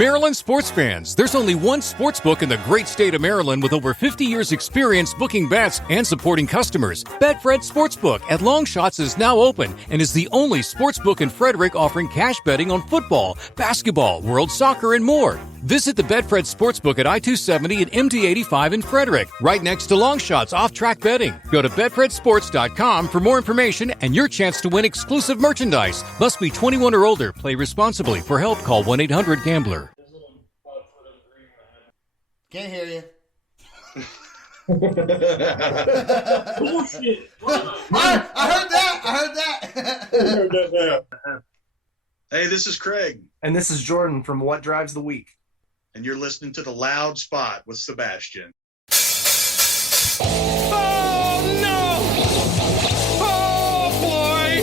Maryland sports fans, there's only one sports book in the great state of Maryland with over 50 years experience booking bets and supporting customers. Betfred Sportsbook at Longshots is now open and is the only sportsbook in Frederick offering cash betting on football, basketball, world soccer, and more. Visit the Betfred Sportsbook at I-270 and MD-85 in Frederick, right next to Longshots off-track betting. Go to betfredsports.com for more information and your chance to win exclusive merchandise. Must be 21 or older. Play responsibly. For help, call 1-800-GAMBLER. Can't hear you. Bullshit. I heard that. Hey, this is Craig. And this is Jordan from What Drives the Week. And you're listening to The Loud Spot with Sebastian. Oh, no! Oh, boy!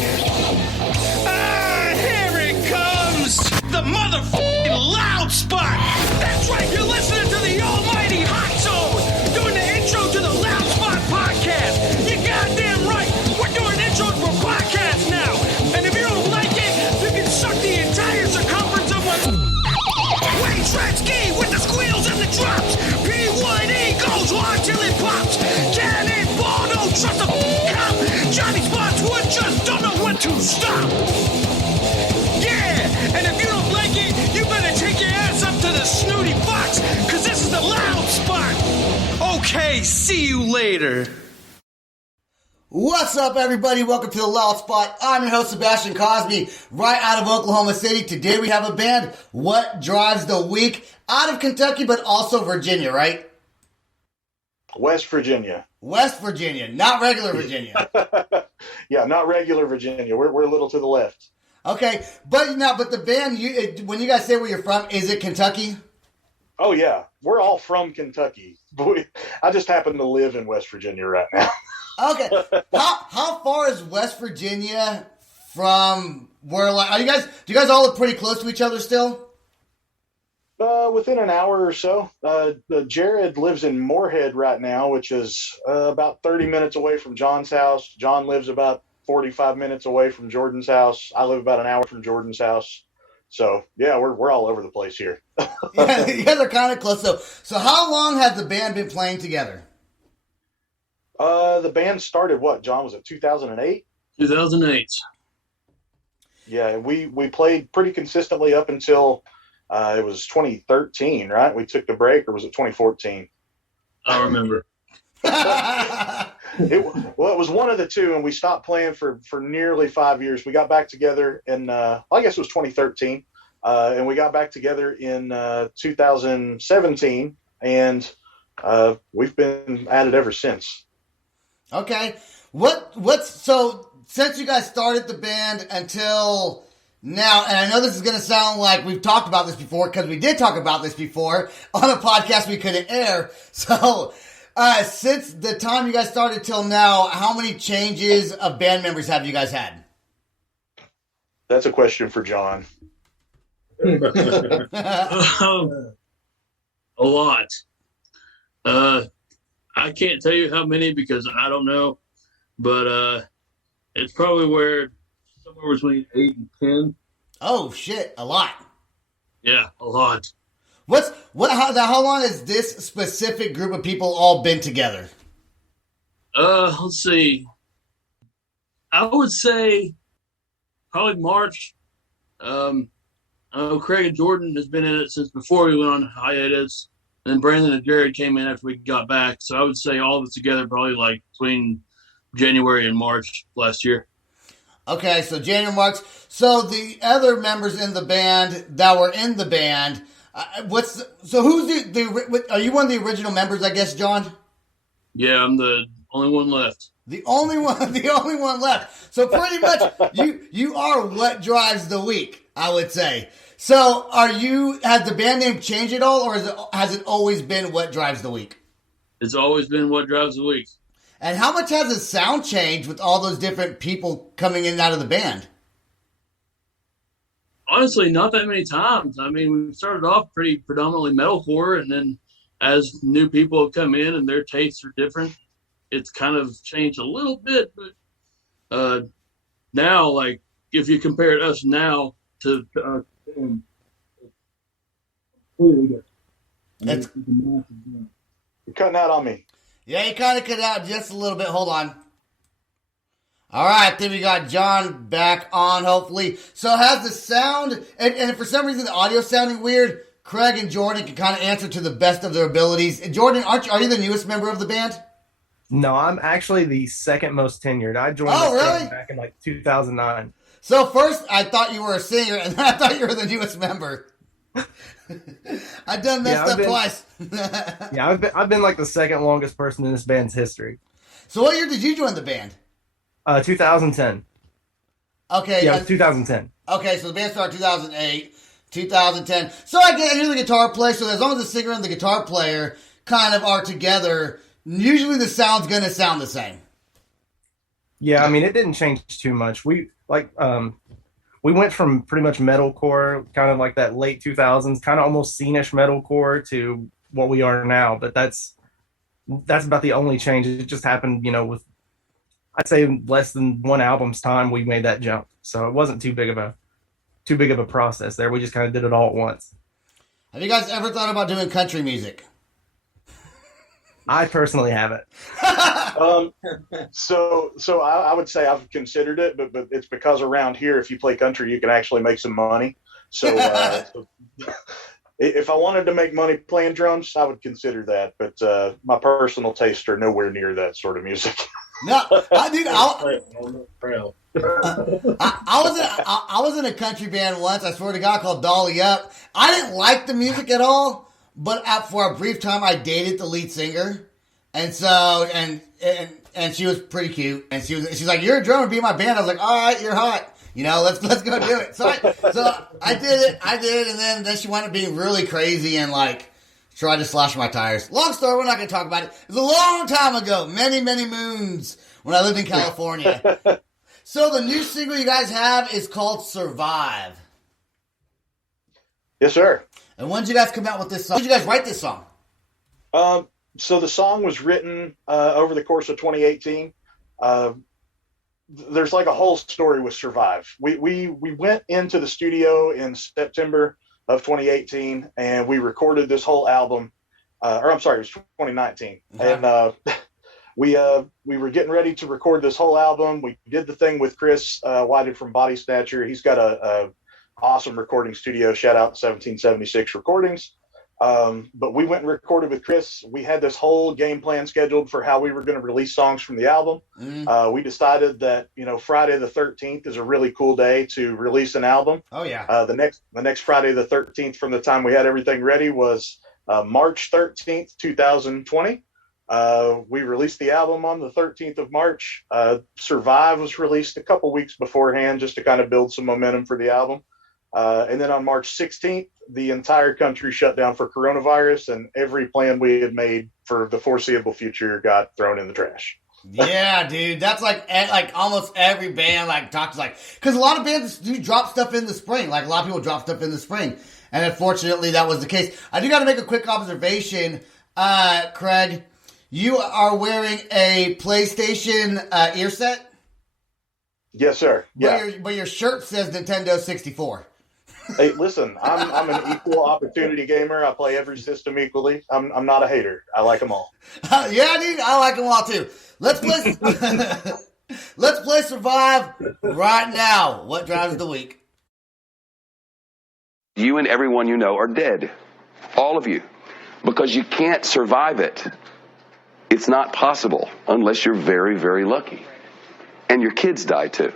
Ah, here it comes! The motherfucking Loud Spot! That's right, you're listening to the almighty Hot Zone! Doing the intro to the Loud Spot podcast! You're goddamn right! We're doing intros for podcasts now! And if you don't like it, you can suck the entire circumference of my... Wayne Tretzky with the squeals and the drops! P1E goes hard till it pops! Cannonball, don't trust a cop! Johnny Spotswood just don't know when to stop! Yeah! And if you don't like it, you better take your ass up to the snooty box, cause this is the Loud Spot! Okay, see you later. What's up, everybody? Welcome to the Loud Spot. I'm your host, Sebastian Cosby, right out of Oklahoma City. Today we have a band, What Drives the Week, out of Kentucky, but also Virginia, right? West Virginia. West Virginia, not regular Virginia. Yeah, not regular Virginia. We're a little to the left. Okay, but the band, when you guys say where you're from, is it Kentucky? Oh, yeah. We're all from Kentucky. I just happen to live in West Virginia right now. Okay. How far is West Virginia from where, like, do you guys all live pretty close to each other still? Within an hour or so. Jared lives in Moorhead right now, which is about 30 minutes away from John's house. John lives about 45 minutes away from Jordan's house. I live about an hour from Jordan's house. So, yeah, we're all over the place here. Yeah, you guys are kind of close. So how long has the band been playing together? The band started, what, John? Was it 2008? 2008. Yeah, we played pretty consistently up until it was 2013, right? We took the break, or was it 2014? I remember. It was one of the two, and we stopped playing for nearly 5 years. We got back together in, I guess it was 2013, and we got back together in 2017, and we've been at it ever since. Okay. So since you guys started the band until now, and I know this is going to sound like we've talked about this before, because we did talk about this before on a podcast we couldn't air. So, since the time you guys started till now, how many changes of band members have you guys had? That's a question for John. A lot. I can't tell you how many because I don't know, but it's probably somewhere between 8 and 10. Oh shit, a lot. Yeah, a lot. How long has this specific group of people all been together? Let's see. I would say probably March. I know Craig and Jordan has been in it since before we went on hiatus. And then Brandon and Jared came in after we got back. So I would say all of us together probably like between January and March last year. Okay, so January, March. So the other members in the band that were in the band, who's are you one of the original members, I guess, John? Yeah, I'm the only one left. The only one left. So pretty much you are What Drives the Week, I would say. So has the band name changed at all, or has it always been What Drives the Week? It's always been What Drives the Week. And how much has the sound changed with all those different people coming in and out of the band? Honestly, not that many times. I mean, we started off pretty predominantly metalcore, and then as new people have come in and their tastes are different, it's kind of changed a little bit. But now, like, if you compare us now to It's, You're cutting out on me. yeah, you kind of cut out just a little bit. Hold on. All right, then we got John back on, hopefully. So has the sound, and if for some reason the audio sounding weird, Craig and Jordan can kind of answer to the best of their abilities. And Jordan, are you the newest member of the band? No, I'm actually the second most tenured. I joined Oh, this really? band back in like 2009. So first I thought you were a singer, and then I thought you were the newest member. I done messed up twice. Yeah, I've been like the second longest person in this band's history. So what year did you join the band? 2010. Okay. Yeah, it was 2010. Okay, so the band started 2008, 2010. So I get you're the guitar player, so as long as the singer and the guitar player kind of are together, usually the sound's going to sound the same. Yeah, I mean, it didn't change too much. We went from pretty much metalcore, kind of like that late 2000s, kind of almost scenish metalcore, to what we are now. But that's about the only change. It just happened, with, I'd say, less than one album's time we made that jump. So it wasn't too big of a process there. We just kind of did it all at once. Have you guys ever thought about doing country music? I personally haven't. So I would say I've considered it, but it's because around here, if you play country, you can actually make some money. So if I wanted to make money playing drums, I would consider that. But my personal tastes are nowhere near that sort of music. No, I was in a country band once. I swear to God, called Dolly Up. I didn't like the music at all, but for a brief time, I dated the lead singer, and so and she was pretty cute, and she's like, "You're a drummer, be in my band." I was like, "All right, you're hot. Let's go do it." So I did it, and then she wound up being really crazy and like tried to slash my tires. Long story, we're not going to talk about it. It was a long time ago, many, many moons, when I lived in California. So the new single you guys have is called Survive. Yes, sir. And when did you guys come out with this song? When did you guys write this song? So the song was written over the course of 2018. There's like a whole story with Survive. We went into the studio in September of 2018, and we recorded this whole album. It was 2019. Okay. And we were getting ready to record this whole album. We did the thing with Chris Whited from Body Snatcher. He's got a awesome recording studio. Shout out 1776 Recordings. But we went and recorded with Chris. We had this whole game plan scheduled for how we were going to release songs from the album. We decided that, Friday the 13th is a really cool day to release an album. Oh yeah. The next Friday the 13th from the time we had everything ready was March 13th, 2020. We released the album on the 13th of March. Survive was released a couple weeks beforehand just to kind of build some momentum for the album. And then on March 16th, the entire country shut down for coronavirus, and every plan we had made for the foreseeable future got thrown in the trash. Yeah, dude, that's like almost every band talks because a lot of bands do drop stuff in the spring. Like a lot of people drop stuff in the spring, and unfortunately that was the case. I do got to make a quick observation, Craig. You are wearing a PlayStation ear set. Yes, sir. Yeah, but your shirt says Nintendo 64. Hey, listen, I'm an equal opportunity gamer. I play every system equally. I'm not a hater. I like them all. Yeah, dude, I like them all too. Let's play Survive right now. What drives the week? You and everyone you know are dead. All of you. Because you can't survive it. It's not possible unless you're very, very lucky. And your kids die too.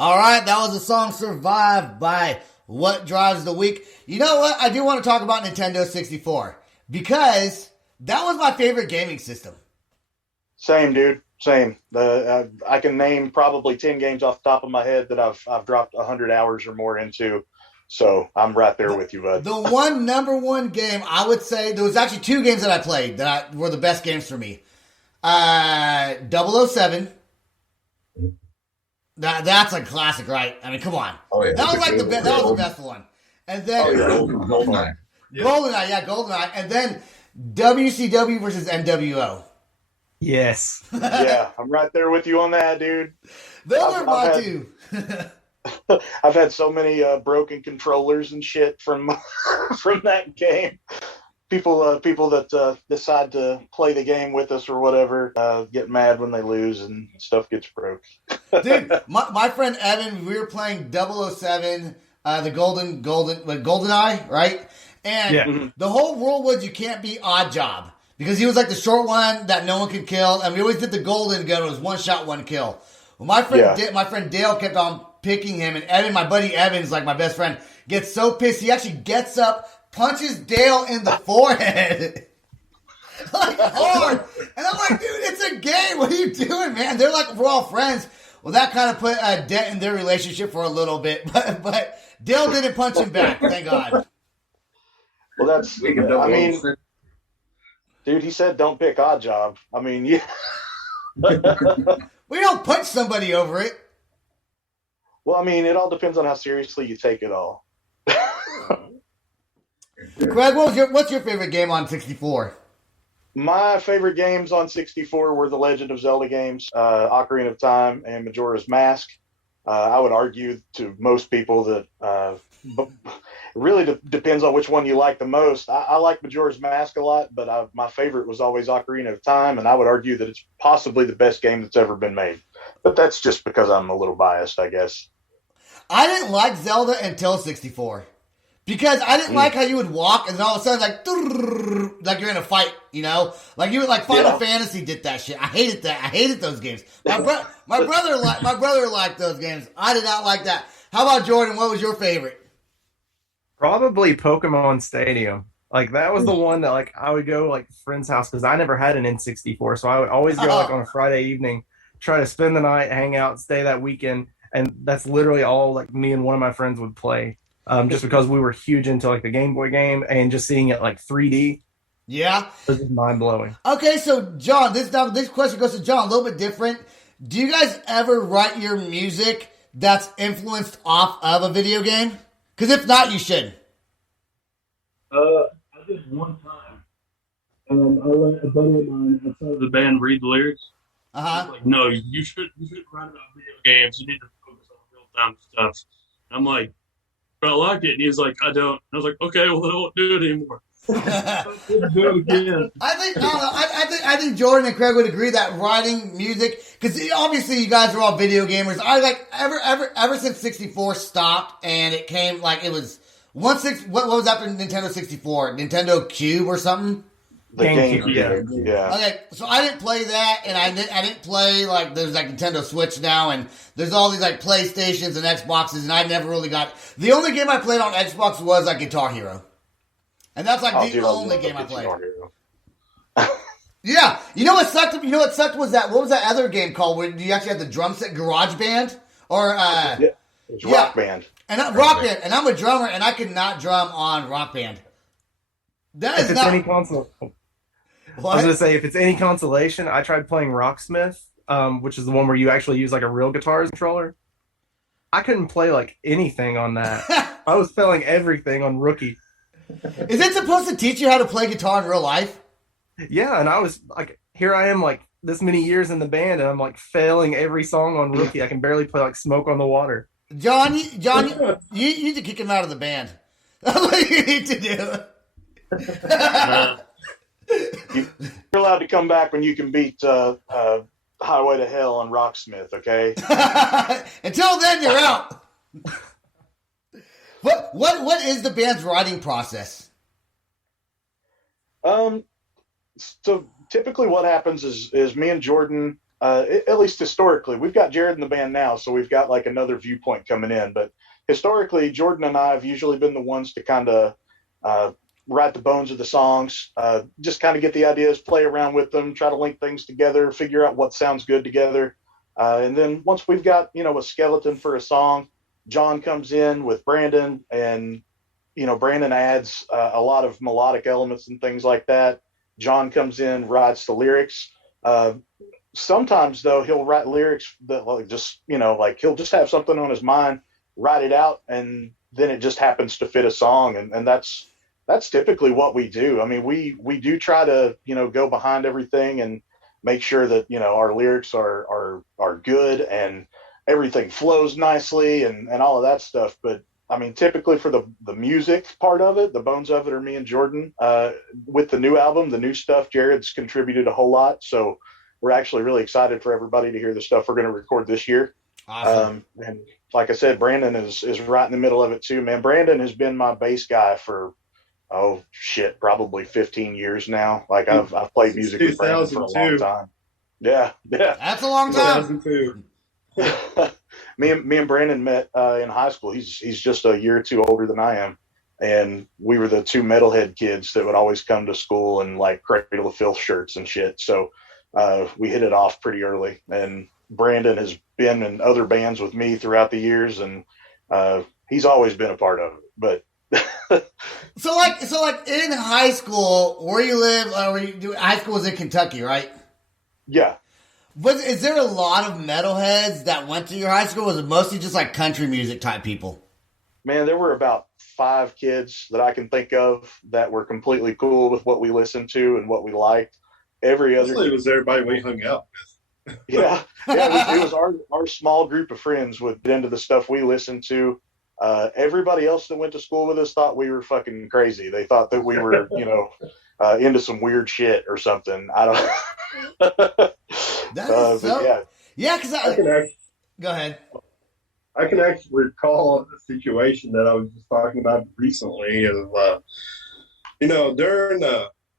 All right, that was the song Survive by What Drives the Week. You know what? I do want to talk about Nintendo 64 because that was my favorite gaming system. Same, dude. Same. I can name probably 10 games off the top of my head that I've dropped 100 hours or more into. So I'm right there with you, bud. The number one game, I would say, there was actually two games that I played that were the best games for me. 007. That's a classic, right? I mean, come on. Oh, yeah. That was like that was the best one. And then GoldenEye. GoldenEye, yeah, GoldenEye. And then WCW versus NWO. Yes. Yeah, I'm right there with you on that, dude. Those are my two. I've had so many broken controllers and shit from from that game. People that decide to play the game with us or whatever get mad when they lose and stuff gets broke. Dude, my friend Evan, we were playing 007, the GoldenEye, right? And the whole rule was you can't be odd job because he was like the short one that no one could kill, and we always did the golden gun. It was one shot, one kill. Well, my friend Dale kept on picking him, and Evan, my buddy Evan's like my best friend, gets so pissed he actually gets up, punches Dale in the forehead. Like hard. And I'm like, dude, it's a game. What are you doing, man? They're like, we're all friends. Well, that kind of put a dent in their relationship for a little bit, but Dale didn't punch him back, thank God. Well, that's, I mean, dude, he said don't pick odd job. I mean, yeah. We don't punch somebody over it. Well, I mean, it all depends on how seriously you take it all. Craig, what's your favorite game on 64? My favorite games on 64 were the Legend of Zelda games, Ocarina of Time and Majora's Mask. I would argue to most people that but it really depends on which one you like the most. I like Majora's Mask a lot, but my favorite was always Ocarina of Time, and I would argue that it's possibly the best game that's ever been made. But that's just because I'm a little biased, I guess. I didn't like Zelda until 64. Because I didn't like how you would walk and then all of a sudden like you're in a fight, you know? Like Final Fantasy did that shit. I hated that. I hated those games. My brother liked those games. I did not like that. How about Jordan? What was your favorite? Probably Pokemon Stadium. Like that was the one that like I would go like friend's house because I never had an N64, so I would always go like on a Friday evening, try to spend the night, hang out, stay that weekend, and that's literally all like me and one of my friends would play. Just because we were huge into like the Game Boy game and just seeing it like 3D. Yeah. It was just mind blowing. Okay, so John, this question goes to John, a little bit different. Do you guys ever write your music that's influenced off of a video game? Because if not, you should. I did one time. I let a buddy of mine outside of the band read the lyrics. Like, no, you should write about video games. You need to focus on real time stuff. And I'm like, but I like it. And he was like, I don't. And I was like, okay, well, then I won't do it anymore. I think Jordan and Craig would agree that writing music, because obviously you guys are all video gamers. I like ever since 64 stopped and it came like it was what was after Nintendo 64? Nintendo Cube or something? The GameCube. Yeah. Okay, so I didn't play that, and I didn't play like there's like Nintendo Switch now, and there's all these like PlayStations and Xboxes, and I never really got. The only game I played on Xbox was like Guitar Hero, and that's like the only game I played. Yeah, you know what sucked? You know what sucked was that what was that other game called where you actually had the drum set, Garage Band, or it was Rock Band, Rock Band, and I'm a drummer, and I could not drum on Rock Band. That is if it's any console. What? I was going to say, if it's any consolation, I tried playing Rocksmith, which is the one where you actually use like a real guitar controller. I couldn't play like anything on that. I was failing everything on Rookie. Is it supposed to teach you how to play guitar in real life? Yeah, and I was like, here I am like this many years in the band, and I'm like failing every song on Rookie. I can barely play like Smoke on the Water. John, you need to kick him out of the band. That's what you need to do. You're allowed to come back when you can beat Highway to Hell on Rocksmith, okay? Until then, you're out. What is the band's writing process? So typically what happens is me and Jordan at least historically, we've got Jared in the band now, so we've got like another viewpoint coming in. But historically, Jordan and I have usually been the ones to kind of write the bones of the songs, just kind of get the ideas, play around with them, try to link things together, figure out what sounds good together. And then once we've got, a skeleton for a song, John comes in with Brandon, and, Brandon adds a lot of melodic elements and things like that. John comes in, writes the lyrics. Sometimes though, he'll write lyrics that he'll just have something on his mind, write it out, and then it just happens to fit a song. And that's typically what we do. I mean, we do try to, go behind everything and make sure that, our lyrics are good and everything flows nicely and all of that stuff. But I mean, typically for the music part of it, the bones of it are me and Jordan. With the new album, the new stuff, Jared's contributed a whole lot. So we're actually really excited for everybody to hear the stuff we're going to record this year. Awesome. And like I said, Brandon is right in the middle of it too, man. Brandon has been my bass guy for, probably 15 years now. Like I've played music with Brandon for a long time. Yeah. That's a long time. 2002. Me and Brandon met in high school. He's just a year or two older than I am, and we were the two metalhead kids that would always come to school and like Cradle of Filth shirts and shit. So we hit it off pretty early. And Brandon has been in other bands with me throughout the years, and he's always been a part of it. But So in high school, where you live, high school was in Kentucky, right? yeah. Is there a lot of metalheads that went to your high school? Or was it mostly just like country music type people? Man, there were about 5 kids that I can think of that were completely cool with what we listened to and what we liked. Every other Mostly it was everybody we hung out with. yeah, it was our small group of friends would get into the stuff we listened to. Everybody else that went to school with us thought we were fucking crazy. They thought that we were, into some weird shit or something. I don't. Yeah, because go ahead. I can actually recall a situation that I was just talking about recently. During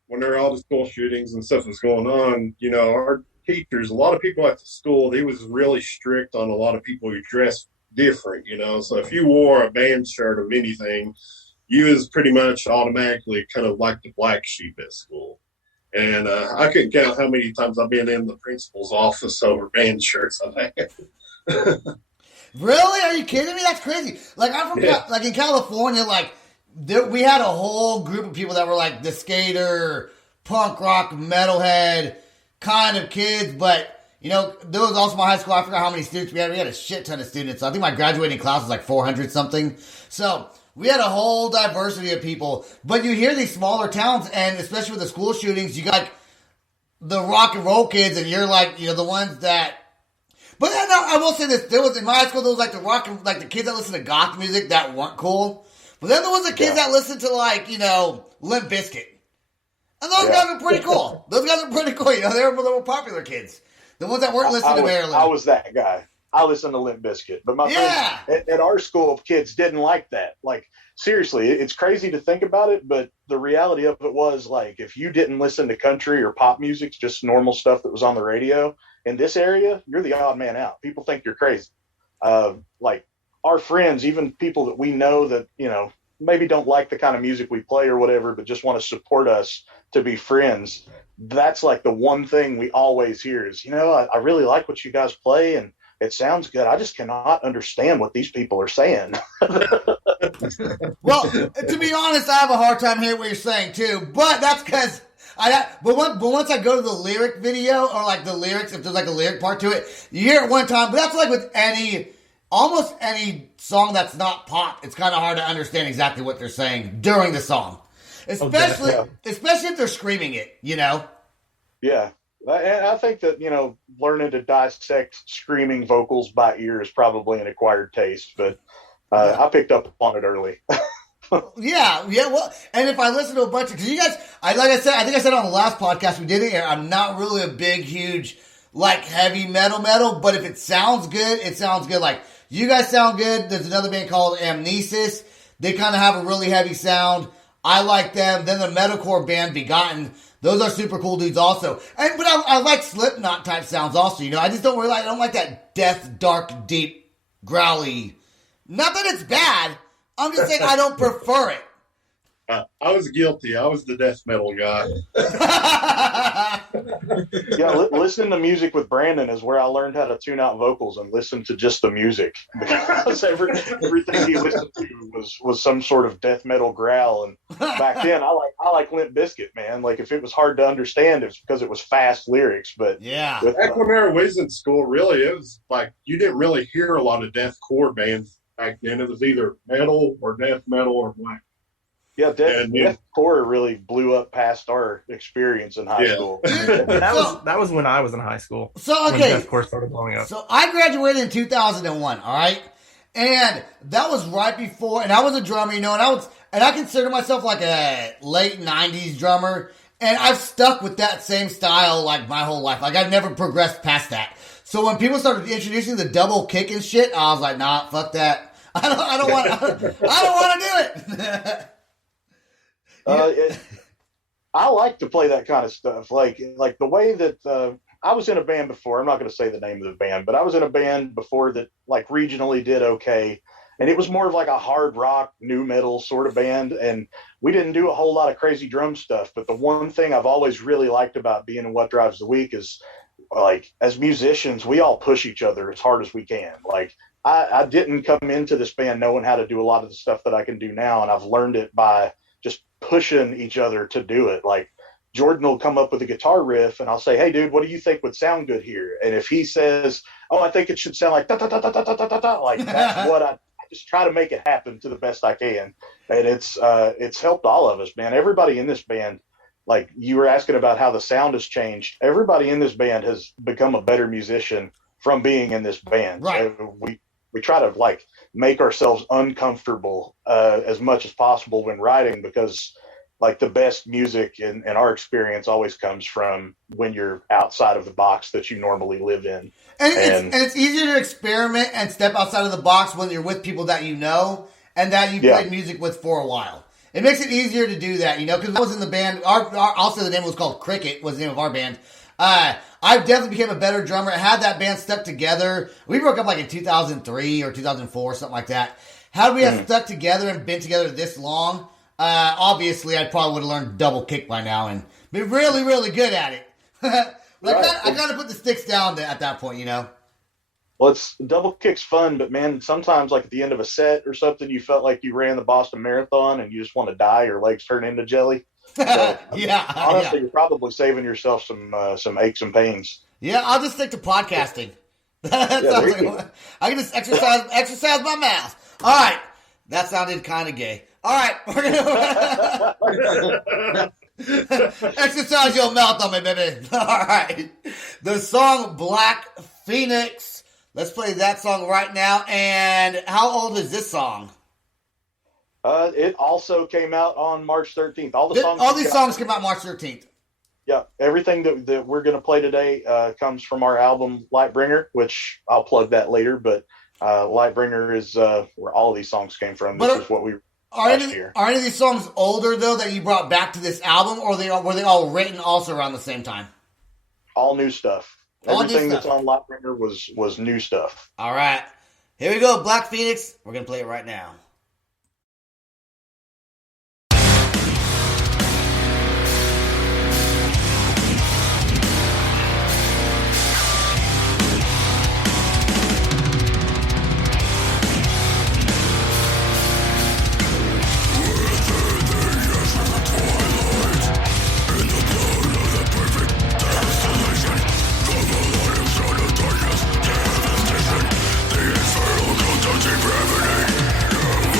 when there were all the school shootings and stuff was going on, our teachers, a lot of people at the school, they was really strict on a lot of people who dressed different, So if you wore a band shirt of anything, you was pretty much automatically kind of like the black sheep at school. And I couldn't count how many times I've been in the principal's office over band shirts I've had. Really? Are you kidding me? That's crazy. Like I'm from like in California, we had a whole group of people that were like the skater, punk rock, metalhead kind of kids. But there was also my high school. I forgot how many students we had. We had a shit ton of students. I think my graduating class was like 400 something. So we had a whole diversity of people. But you hear these smaller towns, and especially with the school shootings, you got like the rock and roll kids, and you're like, the ones that. But then I will say this: there was in my high school, there was like the kids that listened to goth music that weren't cool. But then there was the kids that listened to Limp Bizkit, and those guys were pretty cool. Those guys were pretty cool. They were the more popular kids, the ones that weren't listening to Marilyn. I was that guy. I listened to Limp Bizkit, but my friends at our school, kids didn't like that. Like seriously, it's crazy to think about it, but the reality of it was like if you didn't listen to country or pop music, just normal stuff that was on the radio in this area, you're the odd man out. People think you're crazy. Like our friends, even people that we know that maybe don't like the kind of music we play or whatever, but just want to support us to be friends. That's like the one thing we always hear is, I really like what you guys play and it sounds good. I just cannot understand what these people are saying. Well, to be honest, I have a hard time hearing what you're saying too, but that's because but once I go to the lyric video or like the lyrics, if there's like a lyric part to it, you hear it one time, but that's like with almost any song that's not pop, it's kind of hard to understand exactly what they're saying during the song. Especially if they're screaming it, Yeah. And I think that, learning to dissect screaming vocals by ear is probably an acquired taste, but I picked up on it early. Yeah. Well, and if I listen to a bunch of, because you guys, I think I said on the last podcast we did it, I'm not really a big, huge, like heavy metal, but if it sounds good, it sounds good. Like you guys sound good. There's another band called Amnesis. They kind of have a really heavy sound. I like them. Then the metalcore band Begotten. Those are super cool dudes also. But I like Slipknot type sounds also, I just don't really I don't like that death, dark, deep, growly. Not that it's bad. I'm just saying I don't prefer it. I was guilty. I was the death metal guy. Listening to music with Brandon is where I learned how to tune out vocals and listen to just the music. Because everything he listened to was some sort of death metal growl. And back then, I like Limp Bizkit, man. Like, if it was hard to understand, it's because it was fast lyrics. But yeah, back when I was in school, really, it was like you didn't really hear a lot of deathcore bands back then. It was either metal or death metal or black. Yeah, deathcore really blew up past our experience in high school. That was when I was in high school. So when deathcore started blowing up. So I graduated in 2001. All right, and that was right before. And I was a drummer, and I consider myself like a late '90s drummer. And I've stuck with that same style like my whole life. Like I've never progressed past that. So when people started introducing the double kick and shit, I was like, nah, fuck that. I don't want to do it. I like to play that kind of stuff, like the way that I was in a band before. I'm not going to say the name of the band, but I was in a band before that like regionally did okay, and it was more of like a hard rock, nu metal sort of band, and we didn't do a whole lot of crazy drum stuff. But the one thing I've always really liked about being in What Drives the Week is like as musicians, we all push each other as hard as we can. Like I didn't come into this band knowing how to do a lot of the stuff that I can do now, and I've learned it by just pushing each other to do it. Like Jordan will come up with a guitar riff and I'll say, hey dude, what do you think would sound good here? And if he says, oh, I think it should sound like da da da da da da da da, like that's what I just try to make it happen to the best I can. And it's helped all of us, man. Everybody in this band, like you were asking about how the sound has changed. Everybody in this band has become a better musician from being in this band. Right. We try to like make ourselves uncomfortable as much as possible when writing, because like the best music in our experience always comes from when you're outside of the box that you normally live in. And it's easier to experiment and step outside of the box when you're with people that you know and that you played music with for a while. It makes it easier to do that, because I was in the band. Also, the name was called Cricket, was the name of our band. I definitely became a better drummer. I had that band stuck together. We broke up like in 2003 or 2004, something like that. Had we have stuck together and been together this long, obviously I probably would have learned double kick by now and been really, really good at it. I got to put the sticks down at that point, Well, double kick's fun, but man, sometimes like at the end of a set or something, you felt like you ran the Boston Marathon and you just want to die. Your legs turn into jelly. So, honestly, you're probably saving yourself some aches and pains. Yeah, I'll just stick to podcasting. I can just exercise my mouth. All right, that sounded kind of gay. All right, we're gonna exercise your mouth on me, baby. All right, the song Black Phoenix. Let's play that song right now. And how old is this song? It also came out on March 13th. All these songs came out March 13th. Yeah, everything that we're going to play today comes from our album Lightbringer, which I'll plug that later. But Lightbringer is where all of these songs came from. This is what we are any of these songs older though that you brought back to this album, or were they all written also around the same time? All new stuff. Everything that's on Lightbringer was new stuff. All right, here we go. Black Phoenix. We're gonna play it right now. Gravity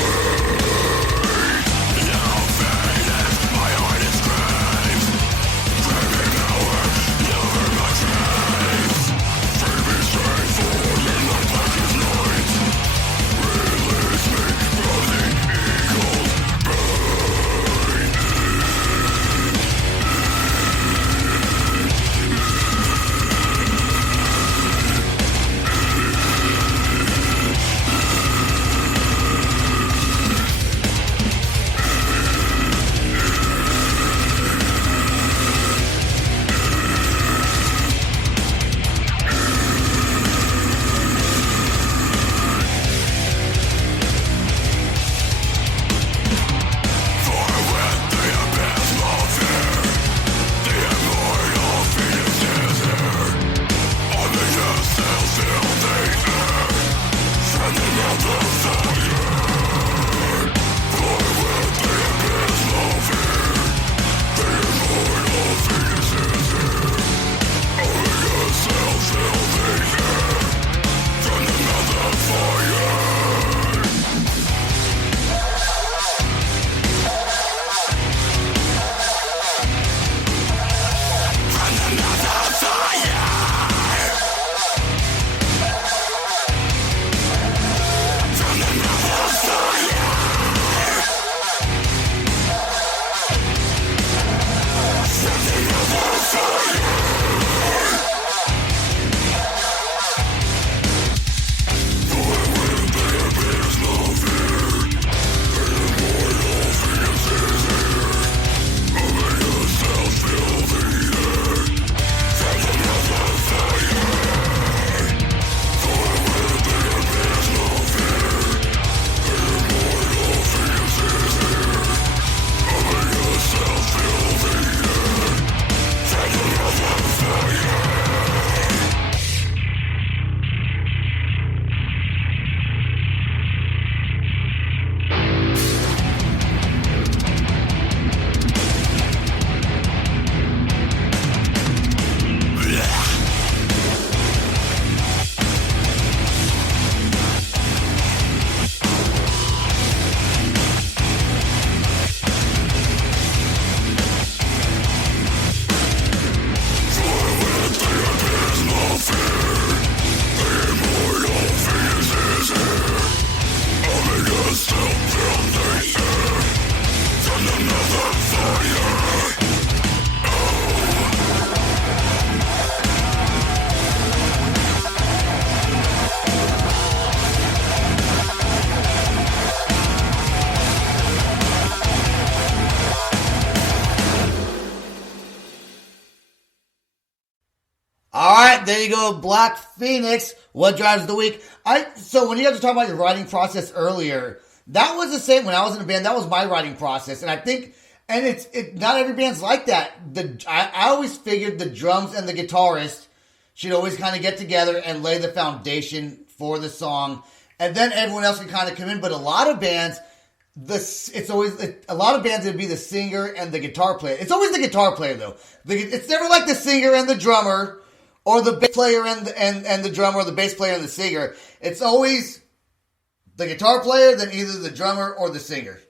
right, there you go, Black Phoenix. What drives the week? So when you guys were talking about your writing process earlier, that was the same when I was in a band. That was my writing process, and I think, and it's not every band's like that. I always figured the drums and the guitarist should always kind of get together and lay the foundation for the song, and then everyone else can kind of come in. But a lot of bands, it'd be the singer and the guitar player. It's always the guitar player though. It's never like the singer and the drummer, or the bass player and the drummer, or the bass player and the singer. It's always the guitar player, then either the drummer or the singer.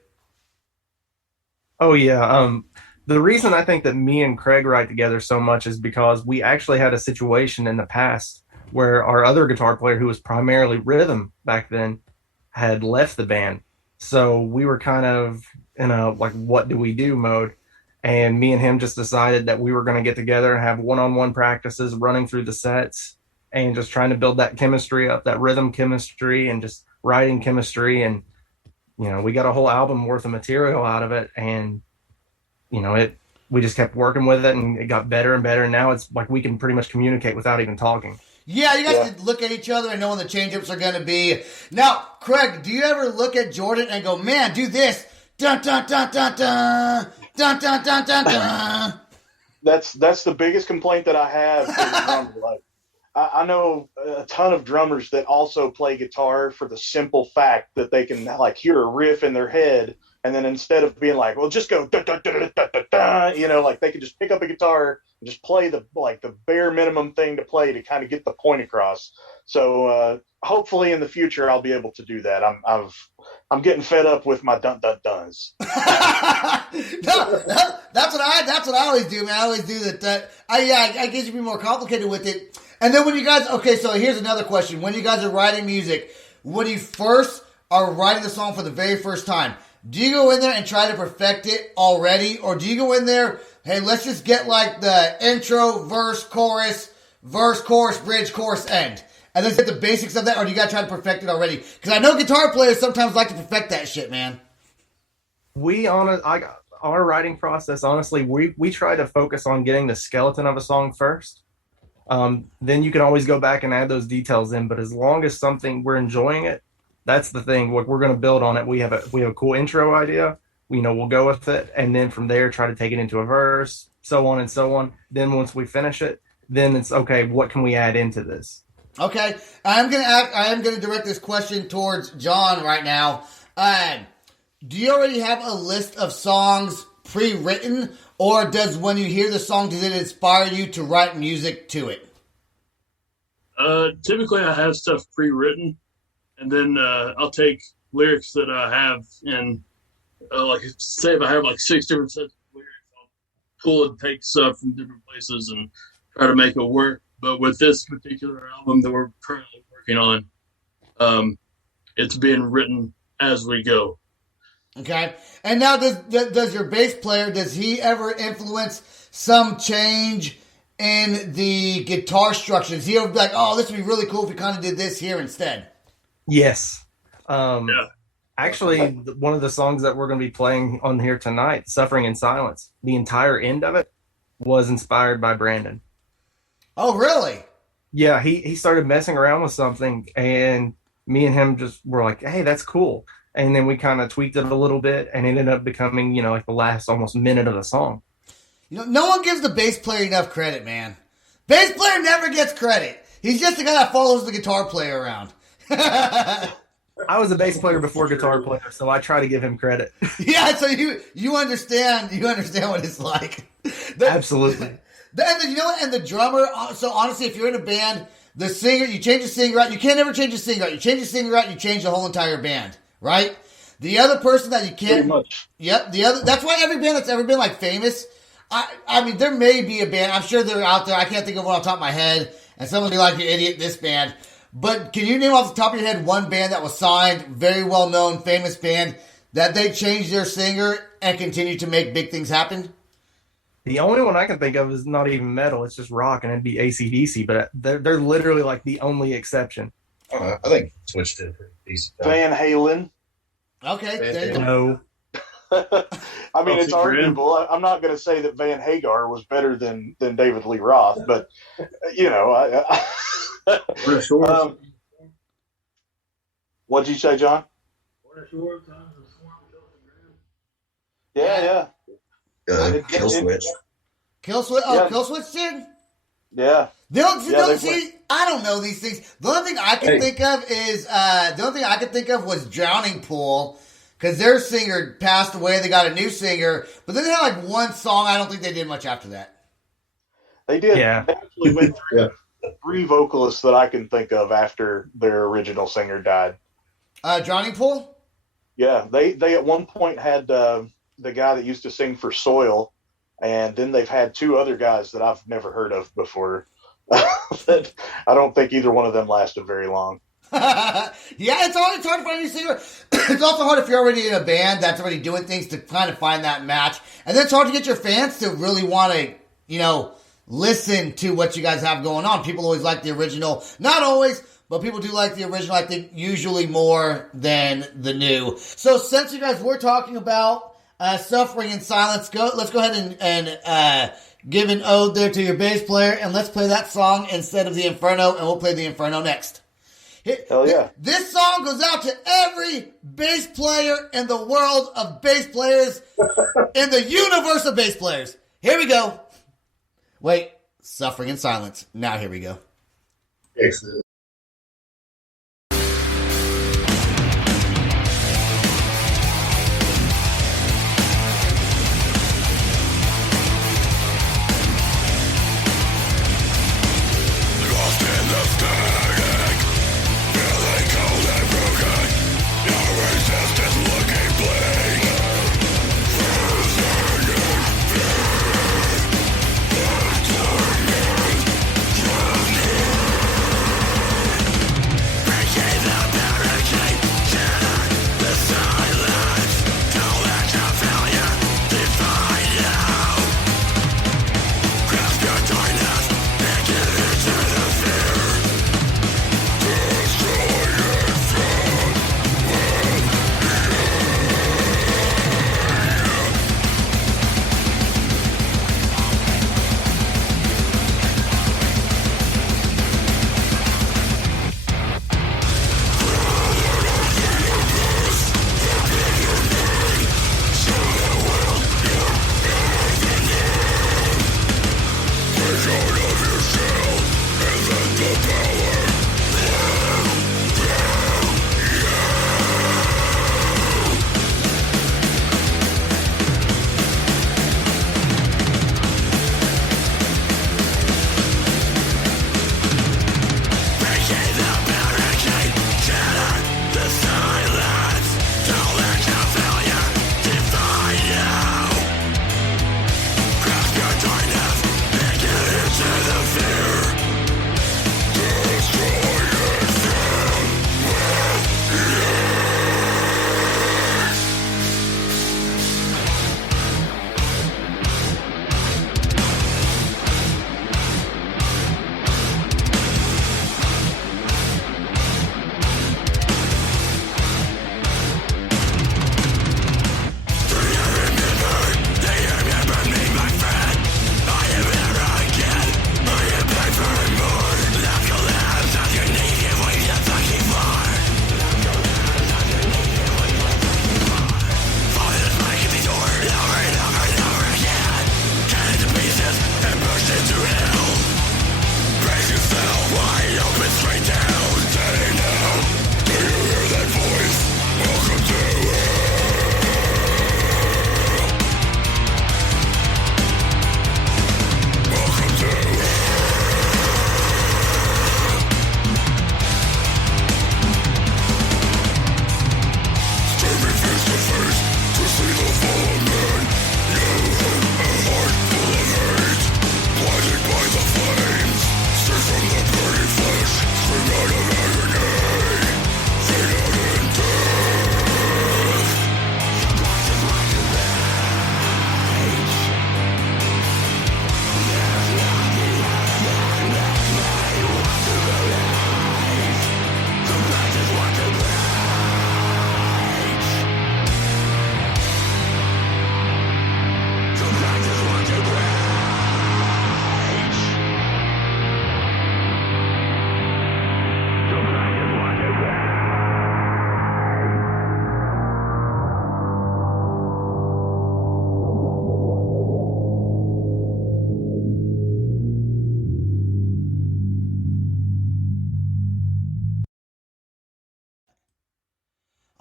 Oh yeah. The reason I think that me and Craig write together so much is because we actually had a situation in the past where our other guitar player, who was primarily rhythm back then, had left the band. So we were kind of in a like, what do we do mode? And me and him just decided that we were going to get together and have one-on-one practices running through the sets and just trying to build that chemistry up, that rhythm chemistry and just writing chemistry. And, we got a whole album worth of material out of it. And, we just kept working with it and it got better and better. And now it's like we can pretty much communicate without even talking. Yeah, you guys can look at each other and know when the change-ups are going to be. Now, Craig, do you ever look at Jordan and go, man, do this? Dun, dun, dun, dun, dun. Dun, dun, dun, dun, dun. That's the biggest complaint that I have as a drummer. Like, I know a ton of drummers that also play guitar for the simple fact that they can like hear a riff in their head, and then instead of being like, well, just go da, da, da, da, da, da, da, like they can just pick up a guitar and just play the bare minimum thing to play to kind of get the point across. So hopefully in the future I'll be able to do that. I'm getting fed up with my dun dun duns. No, that's what I always do, man. I always do that. I guess you'd be more complicated with it. And then when you guys, okay, so here's another question. When you guys are writing music, when you first are writing the song for the very first time, do you go in there and try to perfect it already? Or do you go in there, hey, let's just get like the intro, verse, chorus, bridge, chorus, end. And let's get the basics of that, or do you gotta try to perfect it already? Because I know guitar players sometimes like to perfect that shit, man. Our writing process, honestly, we try to focus on getting the skeleton of a song first. Then you can always go back and add those details in. But as long as we're enjoying it, that's the thing. We're going to build on it. We have a cool intro idea. We'll go with it, and then from there try to take it into a verse, so on and so on. Then once we finish it, then it's okay. What can we add into this? Okay, I am gonna direct this question towards John right now. Do you already have a list of songs pre-written, or when you hear the song, does it inspire you to write music to it? Typically, I have stuff pre-written, and then I'll take lyrics that I have, and like say if I have like 6 different sets of lyrics, I'll pull and take stuff from different places and try to make it work. But with this particular album that we're currently working on, it's being written as we go. Okay. And now does your bass player, does he ever influence some change in the guitar structure? Does he ever be like, oh, this would be really cool if we kind of did this here instead? Yes. Yeah. Actually, one of the songs that we're going to be playing on here tonight, Suffering in Silence, the entire end of it was inspired by Brandon. Oh, really? Yeah, he started messing around with something, and me and him just were like, hey, that's cool. And then we kind of tweaked it a little bit, and it ended up becoming, like the last almost minute of the song. No one gives the bass player enough credit, man. Bass player never gets credit. He's just the guy that follows the guitar player around. I was a bass player before guitar player, so I try to give him credit. Yeah, so you understand what it's like. Absolutely. And then, you know what? And the drummer, so honestly, if you're in a band, the singer, you change the singer out. You can't ever change the singer out. You change the singer out, you change the whole entire band, right? The other person that you can't. Pretty much. Yep. That's why every band that's ever been like famous. I mean, there may be a band. I'm sure they're out there. I can't think of one off the top of my head. And someone will be like, you idiot, this band. But can you name off the top of your head one band that was signed, very well known, famous band, that they changed their singer and continued to make big things happen? The only one I can think of is not even metal. It's just rock, and it'd be AC/DC, but they're literally like the only exception. I think Switch did a pretty decent job. Van Halen. Okay. No. I mean, it's Kelsey Grin. arguable. I'm not going to say that Van Hagar was better than David Lee Roth, but you know, what'd you say, John? Yeah. Kill Switch. Kill Switch. Oh, Yeah. Kill Switch did. Yeah. I don't know these things. The only thing I can think of is was Drowning Pool, because their singer passed away. They got a new singer, but then they had like one song. I don't think they did much after that. They did. Yeah. They actually went through 3 vocalists that I can think of after their original singer died. Drowning Pool. Yeah, they at one point had the guy that used to sing for Soil, and then they've had 2 other guys that I've never heard of before. That I don't think either one of them lasted very long. Yeah, it's hard to find a new singer. It's also hard if you're already in a band that's already doing things to kind of find that match, and then it's hard to get your fans to really want to, listen to what you guys have going on. People always like the original, not always. But people do like the original, I think, usually more than the new. So since you guys were talking about Suffering in Silence, let's go ahead and give an ode there to your bass player, and let's play that song instead of the Inferno, and we'll play the Inferno next. Hell yeah. This song goes out to every bass player in the world of bass players, in the universe of bass players. Here we go. Wait, Suffering in Silence. Now here we go. Excellent.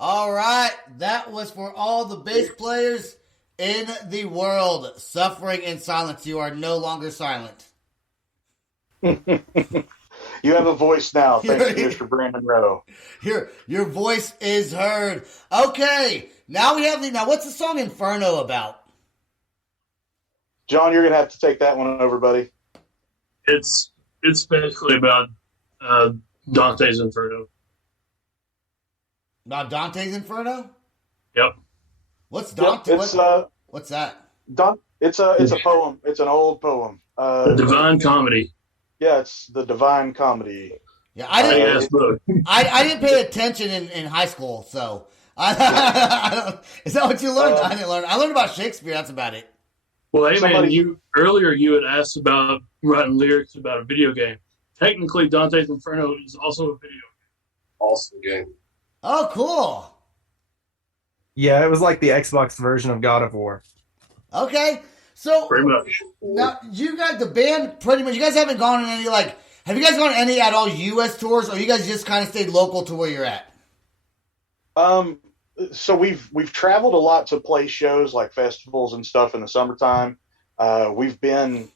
All right, that was for all the bass players in the world suffering in silence. You are no longer silent. You have a voice now, thanks to Mr. Brandon Rowe. Your voice is heard. Okay, now we have now. What's the song Inferno about? John, you're gonna have to take that one over, buddy. It's basically about Dante's Inferno. About Dante's Inferno? Yep. What's Dante? Yep, what's that? It's a poem. It's an old poem. The Divine Comedy. Yeah, it's the Divine Comedy. Yeah, I didn't pay attention in high school, so is that what you learned? I didn't learn. I learned about Shakespeare. That's about it. Well, hey man, you had asked about writing lyrics about a video game. Technically, Dante's Inferno is also a video game. Awesome game. Oh, cool. Yeah, it was like the Xbox version of God of War. Okay, so pretty much. Now you got the band. Pretty much, you guys haven't gone on any Have you guys gone on any at all U.S. tours, or you guys just kind of stayed local to where you're at? So we've traveled a lot to play shows like festivals and stuff in the summertime. We've been,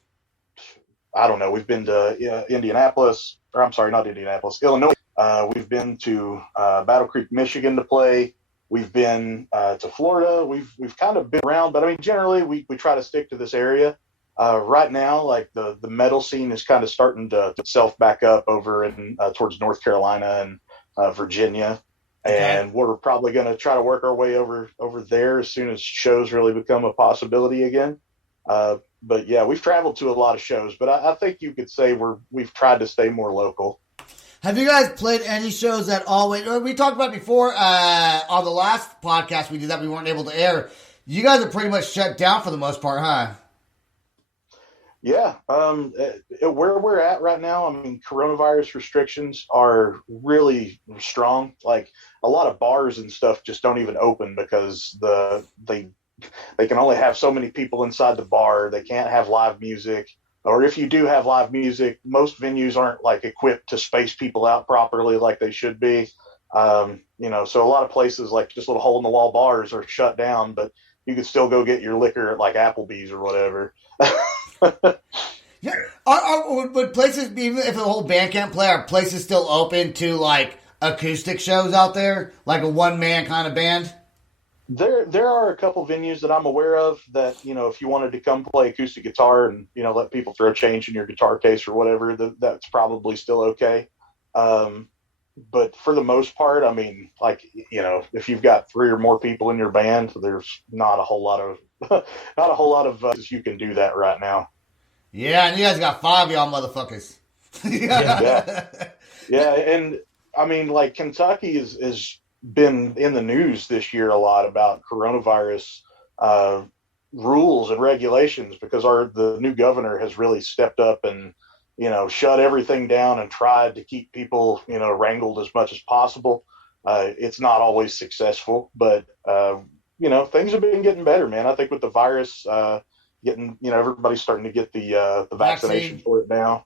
we've been to Indianapolis, or I'm sorry, not Indianapolis, Illinois. We've been to Battle Creek, Michigan to play. We've been to Florida. We've kind of been around, but I mean, generally we try to stick to this area. Right now, like the metal scene is kind of starting to itself back up over in towards North Carolina and Virginia. And we're probably going to try to work our way over there as soon as shows really become a possibility again. But yeah, we've traveled to a lot of shows, but I think you could say we've tried to stay more local. Have you guys played any shows at all? We talked about before on the last podcast we did that we weren't able to air. You guys are pretty much shut down for the most part, huh? Yeah. Where we're at right now, I mean, coronavirus restrictions are really strong. Like a lot of bars and stuff just don't even open because they can only have so many people inside the bar. They can't have live music. Or if you do have live music, most venues aren't like equipped to space people out properly like they should be. So a lot of places like just little hole in the wall bars are shut down, but you can still go get your liquor at like Applebee's or whatever. Yeah. Would places, even if the whole band can't play, are places still open to like acoustic shows out there, like a one-man kind of band? There are a couple venues that I'm aware of that, if you wanted to come play acoustic guitar and, let people throw change in your guitar case or whatever, that's probably still okay. But for the most part, I mean, like, if you've got 3 or more people in your band, there's not a whole lot of you can do that right now. Yeah, and you guys got 5 of y'all motherfuckers. Yeah, and I mean, like Kentucky is been in the news this year a lot about coronavirus rules and regulations because the new governor has really stepped up and shut everything down and tried to keep people wrangled as much as possible. It's not always successful, but things have been getting better, man. I think with the virus getting everybody's starting to get the vaccination for it now.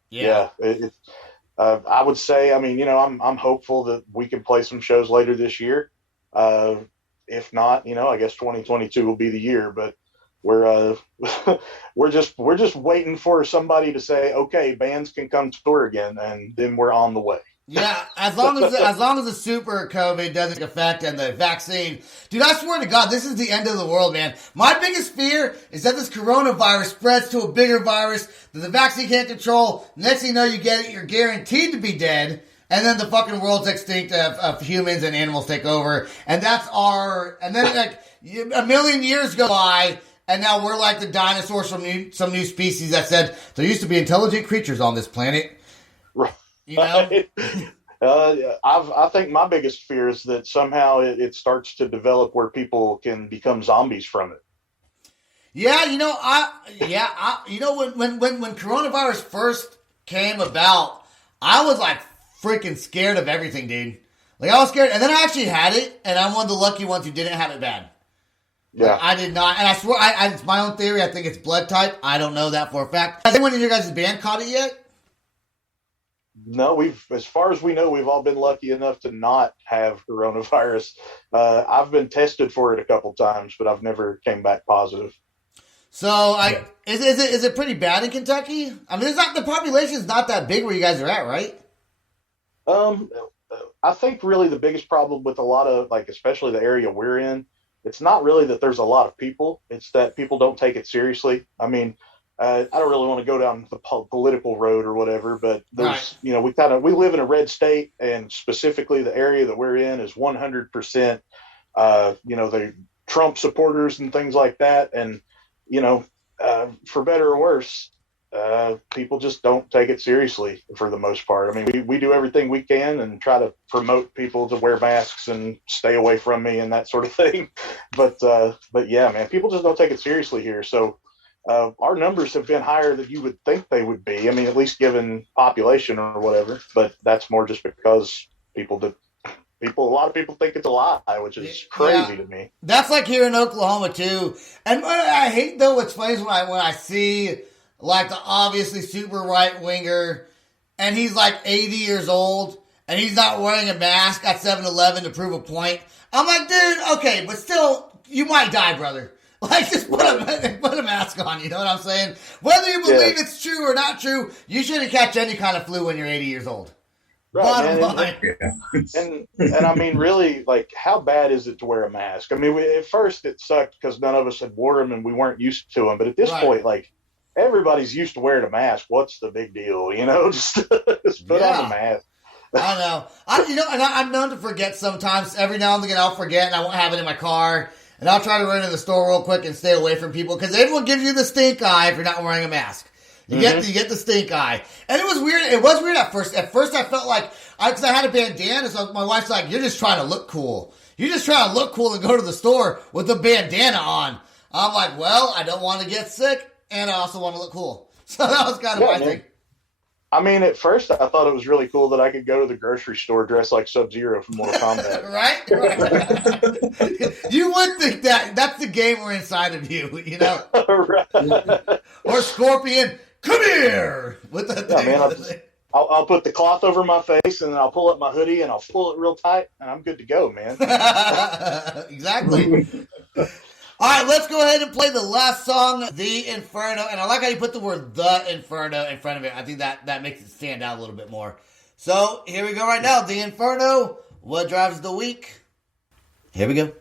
I would say, I mean, I'm hopeful that we can play some shows later this year. If not, I guess 2022 will be the year, but we're we're just waiting for somebody to say, okay, bands can come tour again, and then we're on the way. Yeah, as long as the super COVID doesn't affect and the vaccine, dude, I swear to God, this is the end of the world, man. My biggest fear is that this coronavirus spreads to a bigger virus that the vaccine can't control. Next thing you know, you get it, you're guaranteed to be dead, and then the fucking world's extinct of humans and animals take over, and then like a million years go by. And now we're like the dinosaurs from some new species that said there used to be intelligent creatures on this planet. Right. I think my biggest fear is that somehow it starts to develop where people can become zombies from it. Yeah, when coronavirus first came about, I was like freaking scared of everything, dude. Like I was scared, and then I actually had it, and I'm one of the lucky ones who didn't have it bad. Yeah, I did not, and I swear, it's my own theory. I think it's blood type. I don't know that for a fact. Has anyone in your guys' band caught it yet? No, as far as we know, we've all been lucky enough to not have coronavirus. I've been tested for it a couple times, but I've never came back positive. So, is it pretty bad in Kentucky? I mean, the population is not that big where you guys are at, right? I think really the biggest problem with a lot of, like, especially the area we're in, it's not really that there's a lot of people. It's that people don't take it seriously. I mean, I don't really want to go down the political road or whatever, but there's, right. We live in a red state, and specifically the area that we're in is 100%, the Trump supporters and things like that. And, for better or worse, people just don't take it seriously for the most part. I mean, we do everything we can and try to promote people to wear masks and stay away from me and that sort of thing. But yeah, man, people just don't take it seriously here. So our numbers have been higher than you would think they would be. I mean, at least given population or whatever. But that's more just because a lot of people think it's a lie, which is crazy to me. That's like here in Oklahoma too. And I hate though. What's funny is when I see like the obviously super right winger, and he's like 80 years old, and he's not wearing a mask at 7-Eleven to prove a point. I'm like, dude, okay, but still, you might die, brother. Like, just put a mask on, you know what I'm saying? Whether you believe it's true or not true, you shouldn't catch any kind of flu when you're 80 years old. Right, Bottom line. And I mean, really, like, how bad is it to wear a mask? I mean, at first it sucked because none of us had wore them and we weren't used to them. But at this point, like, everybody's used to wearing a mask. What's the big deal? Just put on the mask. I know. I'm known to forget sometimes. Every now and again, I'll forget and I won't have it in my car. And I'll try to run in the store real quick and stay away from people because everyone gives you the stink eye if you're not wearing a mask. You get the stink eye. And it was weird. It was weird at first. At first I felt like, because I had a bandana, so my wife's like, you're just trying to look cool. You're just trying to look cool and go to the store with a bandana on. I'm like, well, I don't want to get sick, and I also want to look cool. So that was kind of my thing. I mean, at first I thought it was really cool that I could go to the grocery store dressed like Sub-Zero from Mortal Kombat. Right? You would think that's the gamer inside of you, Right. Or Scorpion, come here! With the thing. Man, I'll put the cloth over my face, and then I'll pull up my hoodie, and I'll pull it real tight, and I'm good to go, man. Exactly. All right, let's go ahead and play the last song, The Inferno. And I like how you put the word The Inferno in front of it. I think that makes it stand out a little bit more. So here we go right now. The Inferno, What Drives the Week? Here we go.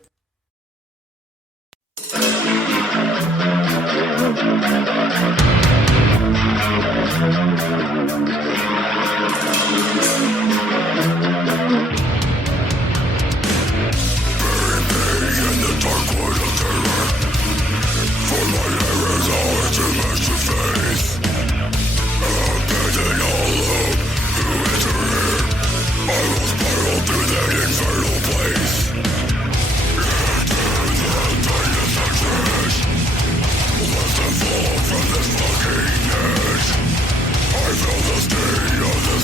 I feel the sting of this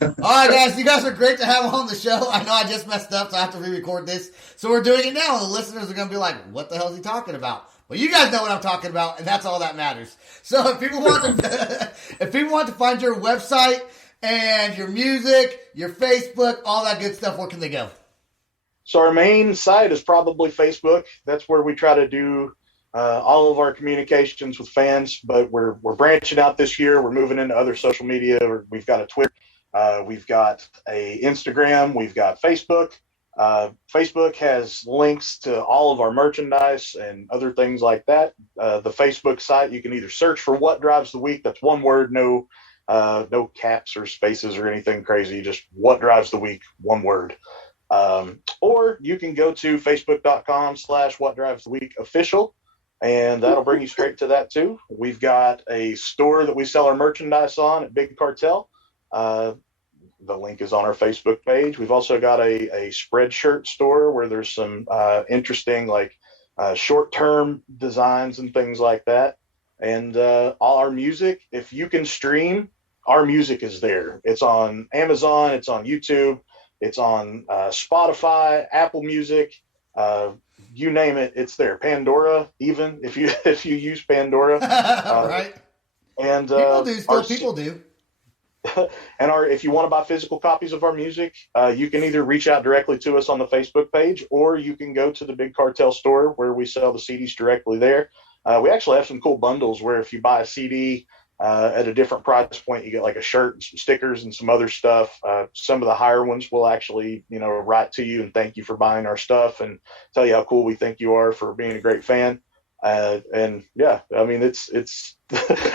All right, guys, you guys are great to have on the show. I know I just messed up, so I have to re-record this. So we're doing it now, and the listeners are going to be like, what the hell is he talking about? Well, you guys know what I'm talking about, and that's all that matters. So if people want to, if people want to find your website and your music, your Facebook, all that good stuff, where can they go? So our main site is probably Facebook. That's where we try to do all of our communications with fans. But we're branching out this year. We're moving into other social media. We've got a Twitter, we've got a Instagram, we've got Facebook. Facebook has links to all of our merchandise and other things like that. The Facebook site, you can either search for What Drives the Week. That's one word, no caps or spaces or anything crazy. Just What Drives the Week, one word. Or you can go to facebook.com/What Drives the Week official, and that'll bring you straight to that too. We've got a store that we sell our merchandise on at Big Cartel. The link is on our Facebook page. We've also got a Spreadshirt store where there's some interesting short-term designs and things like that. And all our music, if you can stream, our music is there. It's on Amazon, it's on YouTube, it's on Spotify, Apple Music, you name it, it's there. Pandora, even if you use Pandora, right? And people do. And if you want to buy physical copies of our music, you can either reach out directly to us on the Facebook page, or you can go to the Big Cartel store where we sell the CDs directly there. We actually have some cool bundles where if you buy a CD at a different price point, you get like a shirt and some stickers and some other stuff. Some of the higher ones will actually, write to you and thank you for buying our stuff and tell you how cool we think you are for being a great fan. And yeah, I mean, it's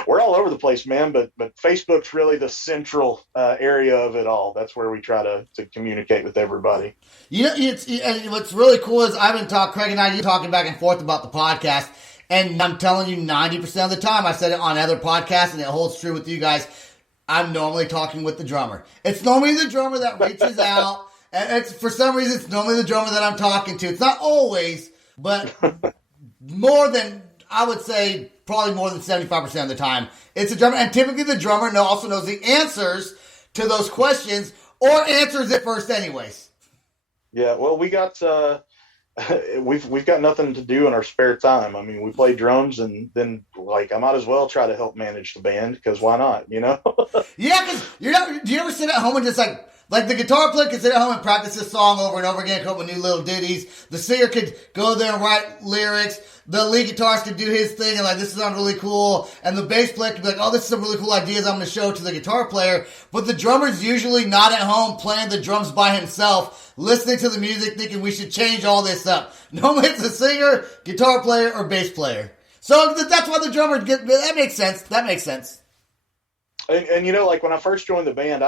we're all over the place, man, but Facebook's really the central area of it all. That's where we try to communicate with everybody. What's really cool is Craig and I are talking back and forth about the podcast. And I'm telling you, 90% of the time, I've said it on other podcasts, and it holds true with you guys, I'm normally talking with the drummer. It's normally the drummer that reaches out, and for some reason, it's normally the drummer that I'm talking to. It's not always, but more than, I would say, probably more than 75% of the time, it's a drummer. And typically the drummer also knows the answers to those questions, or answers it first anyways. Yeah, well, we got... we've got nothing to do in our spare time. I mean, we play drums, and then I might as well try to help manage the band, because why not? Yeah, because do you ever sit at home and just like the guitar player could sit at home and practice this song over and over again, come up with new little ditties. The singer could go there and write lyrics. The lead guitarist could do his thing and this sounds really cool. And the bass player could be like, oh, this is some really cool ideas I'm going to show to the guitar player. But the drummer's usually not at home playing the drums by himself, listening to the music, thinking we should change all this up. Normally it's the singer, guitar player, or bass player. So that's why the drummer that makes sense. That makes sense. And when I first joined the band,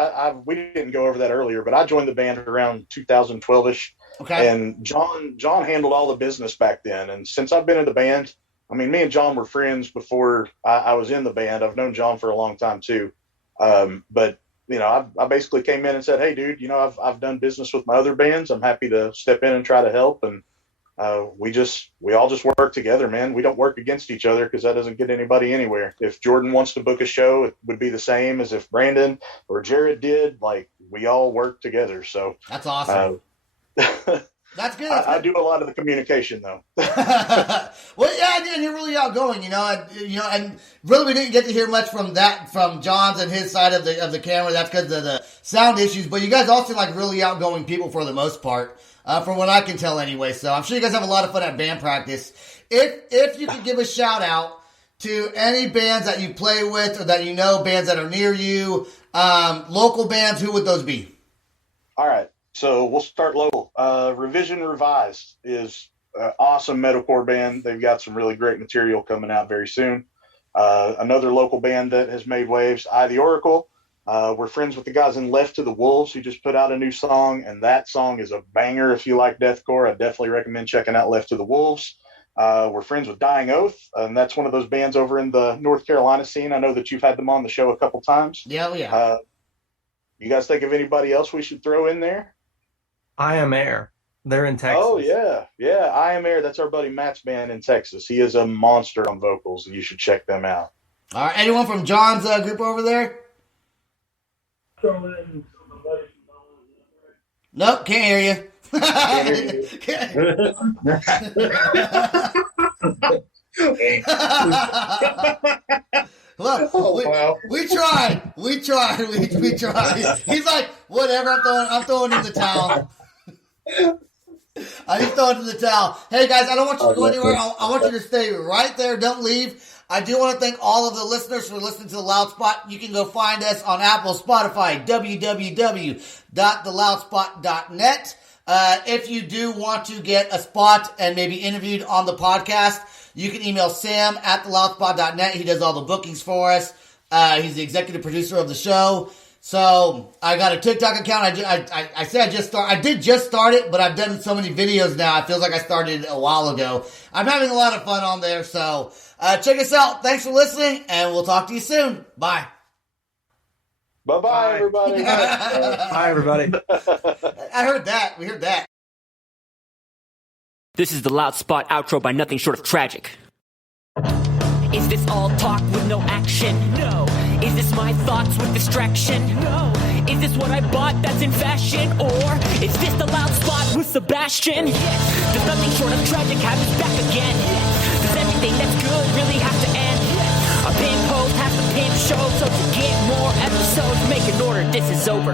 we didn't go over that earlier, but I joined the band around 2012-ish. Okay. And John handled all the business back then. And since I've been in the band, I mean, me and John were friends before I was in the band. I've known John for a long time too. But I basically came in and said, hey, dude, I've done business with my other bands. I'm happy to step in and try to help. And we all just work together, man. We don't work against each other, because that doesn't get anybody anywhere. If Jordan wants to book a show, it would be the same as if Brandon or Jared did. We all work together. So that's awesome. That's good. I do a lot of the communication, though. Well, yeah, and you're really outgoing, and really we didn't get to hear much from John's and his side of the camera. That's because of the sound issues. But you guys all seem like really outgoing people for the most part. From what I can tell anyway. So I'm sure you guys have a lot of fun at band practice. If you could give a shout out to any bands that you play with, or that bands that are near you, local bands, who would those be? All right. So we'll start local. Revision Revised is an awesome metalcore band. They've got some really great material coming out very soon. Another local band that has made waves, I the Oracle. We're friends with the guys in Left to the Wolves, who just put out a new song, and that song is a banger. If you like deathcore, I definitely recommend checking out Left to the Wolves. We're friends with Dying Oath, and that's one of those bands over in the North Carolina scene. I know that you've had them on the show a couple times. Yeah. You guys think of anybody else we should throw in there? I Am Air. They're in Texas. Oh, yeah. I Am Air. That's our buddy Matt's band in Texas. He is a monster on vocals, and you should check them out. All right. Anyone from John's group over there? Throw in Nope, can't hear you. Well, we tried. We tried. He's like, whatever. I'm throwing in the towel. I just throw it in the towel. Hey guys, I don't want you to go anywhere. I want you to stay right there. Don't leave. I do want to thank all of the listeners for listening to The Loud Spot. You can go find us on Apple, Spotify, www.theloudspot.net. If you do want to get a spot and maybe interviewed on the podcast, you can email Sam at theloudspot.net. He does all the bookings for us. He's the executive producer of the show. So I got a TikTok account. I said I did just start it, but I've done so many videos now. It feels like I started a while ago. I'm having a lot of fun on there. So check us out. Thanks for listening, and we'll talk to you soon. Bye. Bye-bye, everybody. Bye, everybody. I heard that. We heard that. This is the Loud Spot outro by Nothing Short of Tragic. Is this all talk with no action? No. Is this my thoughts with distraction? No. Is this what I bought that's in fashion? Or is this the Loud Spot with Sebastian? Yes. Does Nothing Short of Tragic have his back again? Yes. Does everything that's good really have to end? Yes. A pimp host has to pimp show, so to get more episodes, make an order, this is over.